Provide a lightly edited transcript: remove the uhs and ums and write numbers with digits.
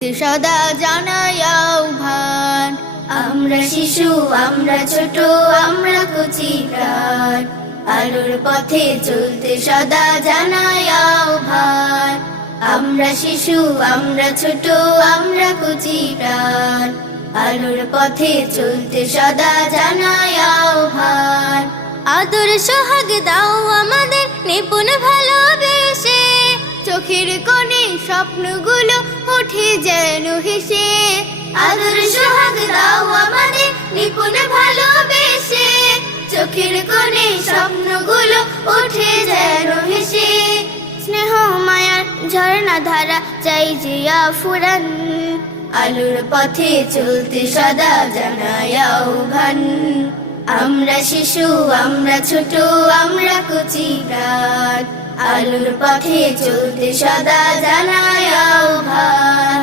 সদা জানাই আহ্বান। আমরা শিশু, আমরা ছোট, আমরা কচি প্রাণ, আলোর পথে চলতে সদা জানাই আহ্বান। আমরা শিশু, আমরা ছোট, আমরা কচি প্রাণ, আলোর পথে চলতে সদা জানাই আহ্বান। আদর সোহাগ দাও আমাদের নিপুণ ভালোবেসে, চোখের কোণে স্বপ্নগুলো ওঠে যেন হেসে। আদর সোহাগ দাও আমাদের নিপুণ ভালোবেসে, চোখের কোণে স্বপ্নগুলো ওঠে যেন হেসে। স্নেহ মায়ার ঝর্ণা ধারা চাই যে আফুরান, আলোর পথে চলতে সদা জানাই আহ্বান। আমরা শিশু, আমরা ছোট, আমরা কচি প্রাণ, আলোর পথে চলতে সদা জানাই আহ্বান।